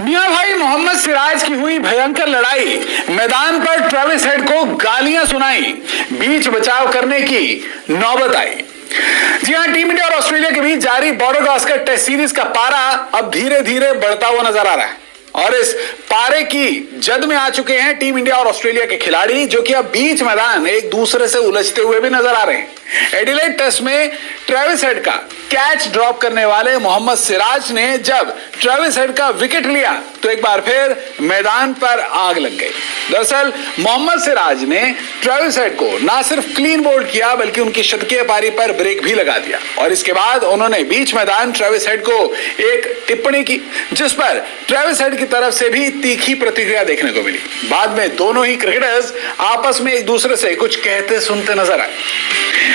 मियां भाई मोहम्मद सिराज की हुई भयंकर लड़ाई, मैदान पर ट्रेविस हेड को गालियां सुनाई, बीच बचाव करने की नौबत आई। जी हां, टीम इंडिया और ऑस्ट्रेलिया के बीच जारी बॉर्डर गावस्कर टेस्ट सीरीज का पारा अब धीरे धीरे बढ़ता हुआ नजर आ रहा है और इस पारे की जद में आ चुके हैं टीम इंडिया और ऑस्ट्रेलिया के खिलाड़ी, जो कि अब बीच मैदान एक दूसरे से उलझते हुए भी नजर आ रहे हैं। एडिलेड टेस्ट में ट्रेविस हेड का कैच ड्रॉप करने वाले मोहम्मद सिराज ने जब ट्रेविस हेड का विकेट लिया तो एक बार फिर मैदान पर आग लग गई। दरअसल मोहम्मद सिराज ने ट्रेविस हेड को ना सिर्फ क्लीन बोल्ड किया बल्कि उनकी शतकीय पारी पर ब्रेक भी लगा दिया और इसके बाद उन्होंने बीच मैदान ट्रेविस हेड को एक टिप्पणी की, जिस पर ट्रेविस हेड की तरफ से भी तीखी प्रतिक्रिया देखने को मिली। बाद में दोनों ही क्रिकेटर्स आपस में एक दूसरे से कुछ कहते सुनते नजर आए।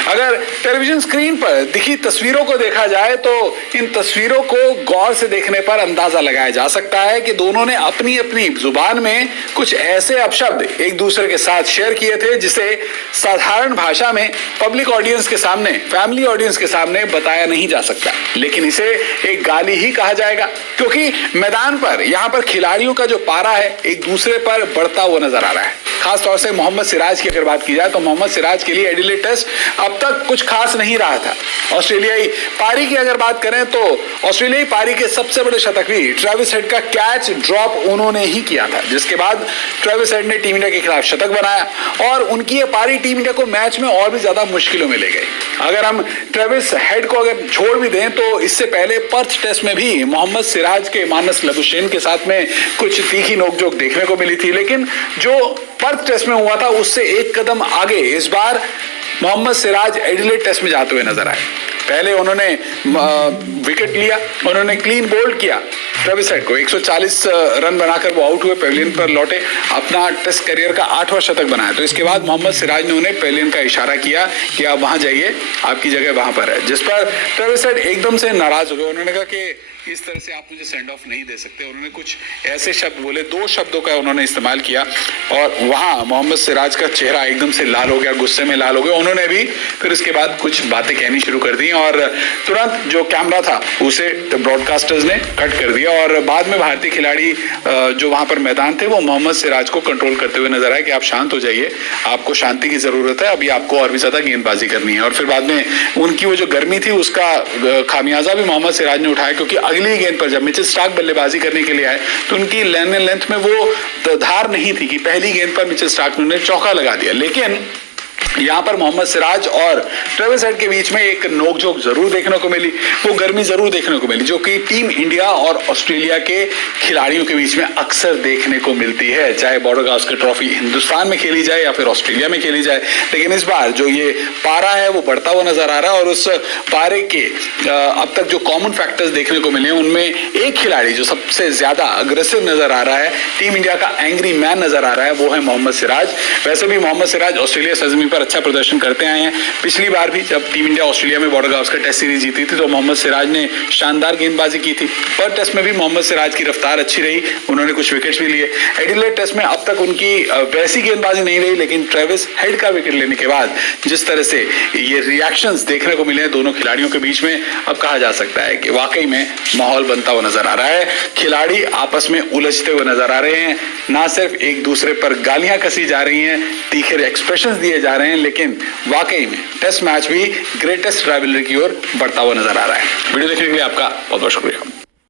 अगर टेलीविजन स्क्रीन पर दिखी तस्वीरों को देखा जाए तो इन तस्वीरों को गौर से देखने पर अंदाजा लगाया जा सकता है कि दोनों ने अपनी अपनी जुबान में कुछ ऐसे अपशब्द एक दूसरे के साथ शेयर किए थे जिसे साधारण भाषा में पब्लिक ऑडियंस के सामने, फैमिली ऑडियंस के सामने बताया नहीं जा सकता, लेकिन इसे एक गाली ही कहा जाएगा क्योंकि मैदान पर यहाँ पर खिलाड़ियों का जो पारा है एक दूसरे पर बढ़ता हुआ नजर आ रहा है। खासतौर से मोहम्मद सिराज की अगर बात की जाए तो मोहम्मद सिराज के लिए एडिलेड टेस्ट अब तक कुछ खास नहीं रहा था। ऑस्ट्रेलियाई पारी की अगर बात करें तो ऑस्ट्रेलियाई पारी के सबसे बड़े शतक भी ट्रेविस हेड का कैच ड्रॉप उन्होंने ही किया था, जिसके बाद ट्रेविस हेड ने टीम इंडिया के खिलाफ शतक बनाया और उनकी ये पारी टीम इंडिया को मैच में और भी ज्यादा मुश्किलों में ले गई। अगर हम ट्रेविस हेड को अगर छोड़ भी दें तो इससे पहले पर्थ टेस्ट में भी मोहम्मद सिराज के मानस लबुशेन के साथ में कुछ तीखी नोकझोंक देखने को मिली थी, लेकिन जो पर्थ टेस्ट में हुआ था उससे एक कदम आगे इस बार मोहम्मद सिराज एडिलेड टेस्ट में जाते हुए नजर आए। पहले उन्होंने विकेट लिया, उन्होंने क्लीन बोल्ड किया ट्रेविस हेड को, 140 रन बनाकर वो आउट हुए, पेविलियन पर लौटे, अपना टेस्ट करियर का 8वां शतक बनाया। तो इसके बाद मोहम्मद सिराज ने उन्हें पेविलियन का इशारा किया कि आप वहां जाइए, आपकी जगह वहां पर है, जिस पर ट्रेविस हेड एकदम से नाराज हो गए। उन्होंने कहा कि इस तरह से आप मुझे सेंड ऑफ नहीं दे सकते। उन्होंने कुछ ऐसे शब्द बोले, 2 शब्दों का उन्होंने इस्तेमाल किया और वहां मोहम्मद सिराज का चेहरा एकदम से लाल हो गया, गुस्से में लाल हो गया। उन्होंने भी फिर उसके बाद कुछ बातें कहनी शुरू कर दी और तुरंत जो कैमरा था उसे ब्रॉडकास्टर्स ने कट कर दिया और बाद में भारतीय खिलाड़ी जो वहां पर मैदान थे वो मोहम्मद सिराज को कंट्रोल करते हुए नजर आए कि आप शांत हो जाइए, आपको शांति की जरूरत है, अभी आपको और भी ज्यादा गेंदबाजी करनी है। और फिर बाद में उनकी वो जो गर्मी थी उसका खामियाजा भी मोहम्मद सिराज ने उठाया, क्योंकि अगली गेंद पर जब मिचेल स्टार्क बल्लेबाजी करने के लिए आए तो उनकी लेंथ में वो धार नहीं थी कि पहली गेंद पर मिचेल स्टार्क ने चौका लगा दिया। लेकिन यहां पर मोहम्मद सिराज और ट्रेविस हेड के बीच में एक नोकझोंक जरूर देखने को मिली, वो गर्मी जरूर देखने को मिली जो कि टीम इंडिया और ऑस्ट्रेलिया के खिलाड़ियों के बीच में अक्सर देखने को मिलती है, चाहे बॉर्डर गावस्कर ट्रॉफी हिंदुस्तान में खेली जाए या फिर ऑस्ट्रेलिया में खेली जाए। लेकिन इस बार जो ये पारा है वो बढ़ता हुआ नजर आ रहा है और उस पारे के अब तक जो कॉमन फैक्टर्स देखने को मिले उनमें एक खिलाड़ी जो सबसे ज्यादा अग्रेसिव नजर आ रहा है, टीम इंडिया का एंग्री मैन नजर आ रहा है, वो है मोहम्मद सिराज। वैसे भी मोहम्मद सिराज ऑस्ट्रेलिया सरजमीं पर अच्छा प्रदर्शन करते आए हैं। पिछली बार भी जब टीम इंडिया ऑस्ट्रेलिया में बॉर्डर गावस्कर टेस्ट सीरीज जीती थी तो मोहम्मद सिराज ने शानदार गेंदबाजी की थी। पर टेस्ट में भी मोहम्मद सिराज की रफ्तार अच्छी रही, उन्होंने कुछ विकेट्स भी लिए। एडिलेड टेस्ट में अब तक उनकी वैसी गेंदबाजी नहीं रही, लेकिन ट्रेविस हेड का विकेट लेने के बाद जिस तरह से ये रिएक्शंस देखने को मिले हैं दोनों खिलाड़ियों के बीच में, अब कहा जा सकता है कि वाकई में माहौल बनता हुआ नजर आ रहा है। खिलाड़ी आपस में उलझते हुए नजर आ रहे हैं, ना सिर्फ एक दूसरे पर गालियां कसी जा रही हैं, तीखे एक्सप्रेशंस दिए जा रहे हैं, लेकिन वाकई में टेस्ट मैच भी ग्रेटेस्ट राइवलरी की ओर बढ़ता हुआ नजर आ रहा है। वीडियो देखने के लिए आपका बहुत बहुत शुक्रिया।